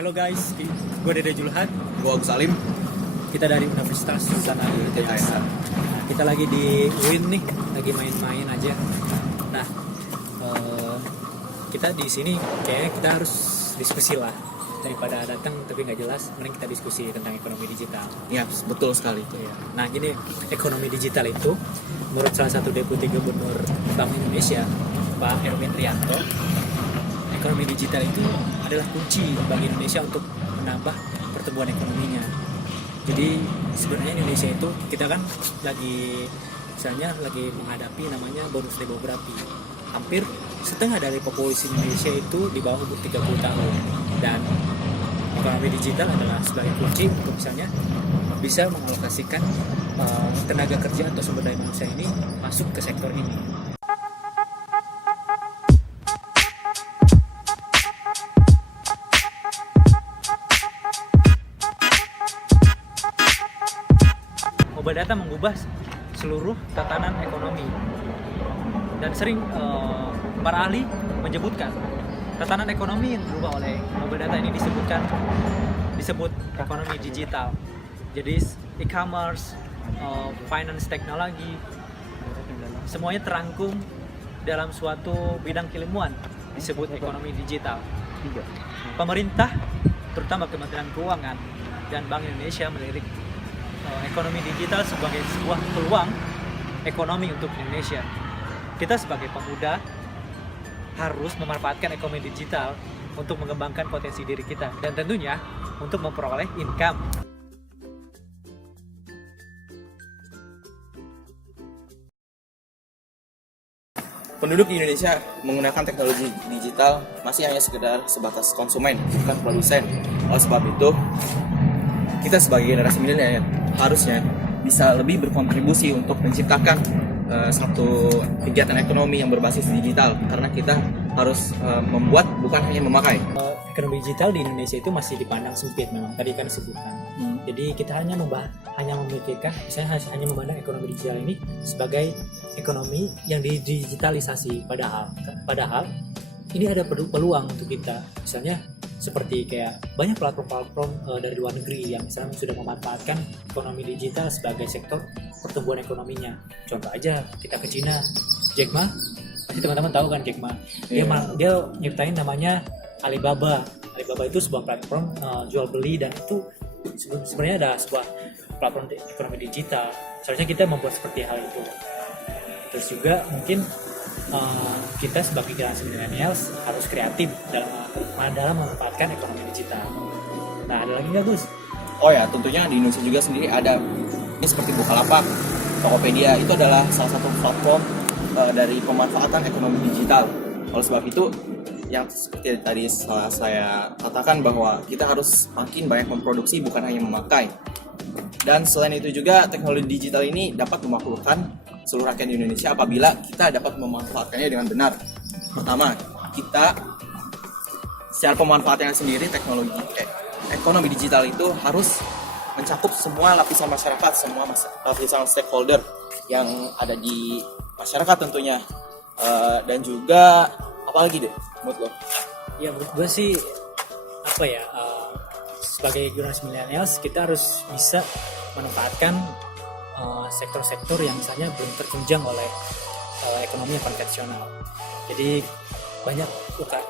Halo guys, gue Dede Julhat. Gua Agus Salim. Kita dari Universitas Sultan Hasanuddin. Nah, kita lagi di UIN nih, lagi main-main aja. Nah, kita di sini kayaknya kita harus diskusi lah, daripada datang tapi nggak jelas. Mending kita diskusi tentang ekonomi digital. Ya, betul sekali itu. Ya. Nah, gini, ekonomi digital itu menurut salah satu Deputi Gubernur Bank Indonesia, Pak Erwin Rianto, ekonomi digital itu adalah kunci bagi Indonesia untuk menambah pertumbuhan ekonominya. Jadi sebenarnya Indonesia itu kita kan lagi menghadapi namanya bonus demografi. Hampir setengah dari populasi Indonesia itu di bawah umur 30 tahun. Dan ekonomi digital adalah sebagai kunci untuk misalnya bisa mengalokasikan tenaga kerja atau sumber daya manusia ini masuk ke sektor ini. Mobile data mengubah seluruh tatanan ekonomi dan sering para ahli menyebutkan tatanan ekonomi yang berubah oleh mobile data ini disebut ekonomi digital. Jadi e-commerce, finance teknologi, semuanya terangkum dalam suatu bidang keilmuan disebut ekonomi digital. Pemerintah, terutama Kementerian Keuangan dan Bank Indonesia melirik ekonomi digital sebagai sebuah peluang ekonomi untuk Indonesia. Kita sebagai pemuda harus memanfaatkan ekonomi digital untuk mengembangkan potensi diri kita dan tentunya untuk memperoleh income. Penduduk di Indonesia menggunakan teknologi digital masih hanya sekedar sebatas konsumen, bukan produsen. Oleh sebab itu, kita sebagai generasi milenial harusnya bisa lebih berkontribusi untuk menciptakan satu kegiatan ekonomi yang berbasis digital, karena kita harus membuat bukan hanya memakai. Ekonomi digital di Indonesia itu masih dipandang sempit, memang tadi kan disebutkan. Jadi kita hanya memikirkan, misalnya hanya memandang ekonomi digital ini sebagai ekonomi yang didigitalisasi, padahal ini ada peluang untuk kita. Misalnya seperti kayak banyak platform dari luar negeri yang misalnya sudah memanfaatkan ekonomi digital sebagai sektor pertumbuhan ekonominya. Contoh aja kita ke Cina, Jack Ma, pasti teman-teman tahu kan Jack Ma. Dia nyiptain namanya Alibaba. Alibaba itu sebuah platform jual beli, dan itu sebenarnya ada sebuah platform ekonomi digital. Seharusnya kita membuat seperti hal itu. Terus juga mungkin kita sebagai generasi millennials harus kreatif dalam memanfaatkan ekonomi digital. Nah, ada lagi nggak, Gus? Oh ya, tentunya di Indonesia juga sendiri ada ini seperti Bukalapak, Tokopedia. Itu adalah salah satu platform dari pemanfaatan ekonomi digital. Oleh sebab itu, yang seperti tadi saya katakan bahwa kita harus makin banyak memproduksi, bukan hanya memakai. Dan selain itu juga teknologi digital ini dapat memakmurkan seluruh rakyat Indonesia apabila kita dapat memanfaatkannya dengan benar. Pertama, kita secara pemanfaatannya sendiri, ekonomi digital itu harus mencakup semua lapisan masyarakat, semua lapisan stakeholder yang ada di masyarakat tentunya. Dan juga apalagi deh menurut lo? Ya menurut gue sih sebagai generasi millennials kita harus bisa memanfaatkan sektor-sektor yang misalnya belum tertunjang oleh ekonomi yang konvensional. Jadi banyak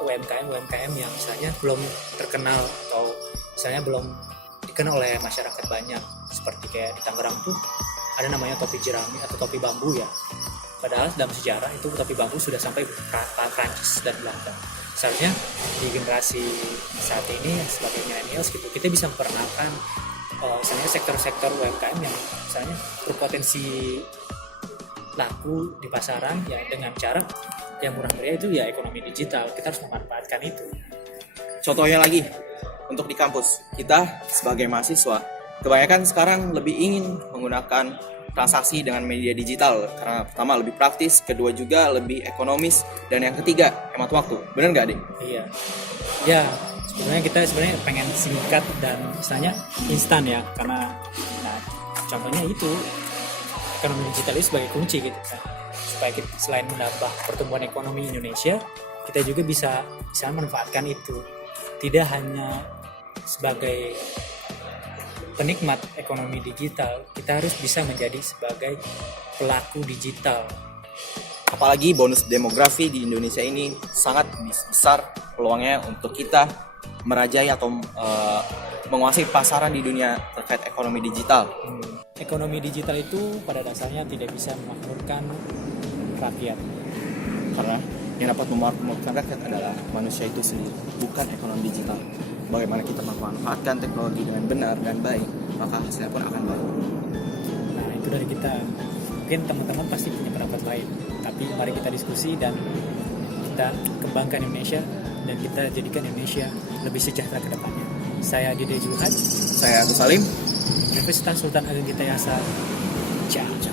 UMKM yang misalnya belum terkenal atau misalnya belum dikenal oleh masyarakat banyak. Seperti kayak di Tangerang tuh ada namanya topi jerami atau topi bambu ya. Padahal dalam sejarah itu topi bambu sudah sampai Prancis dan Belanda. Seharusnya di generasi saat ini sebagai millennials gitu, kita bisa memperkenalkan misalnya sektor-sektor UMKM yang misalnya berpotensi laku di pasaran ya dengan cara yang murah meriah, itu ya ekonomi digital. Kita harus memanfaatkan itu. Contohnya lagi, untuk di kampus, kita sebagai mahasiswa kebanyakan sekarang lebih ingin menggunakan transaksi dengan media digital karena pertama lebih praktis, kedua juga lebih ekonomis, dan yang ketiga hemat waktu. Bener nggak, Ding? Iya. Ya, kita pengen singkat dan misalnya instan ya, karena contohnya itu ekonomi digital itu sebagai kunci gitu kan. Supaya kita, selain menambah pertumbuhan ekonomi Indonesia, kita juga bisa manfaatkan itu. Tidak hanya sebagai penikmat ekonomi digital, kita harus bisa menjadi sebagai pelaku digital. Apalagi bonus demografi di Indonesia ini sangat besar peluangnya untuk kita merajai atau menguasai pasaran di dunia terkait ekonomi digital. Ekonomi digital itu pada dasarnya tidak bisa memakmurkan rakyat. Karena yang dapat memakmurkan rakyat adalah manusia itu sendiri, bukan ekonomi digital. Bagaimana kita memanfaatkan teknologi dengan benar dan baik, maka hasilnya pun akan baik. Nah, itu dari kita. Mungkin teman-teman pasti punya pendapat lain, tapi mari kita diskusi dan kita kembangkan Indonesia dan kita jadikan Indonesia lebih sejahtera ke depannya. Saya Dede Julhad, Saya Agus Salim. Universitas Sultan Ageng Gitayasa. Ciao.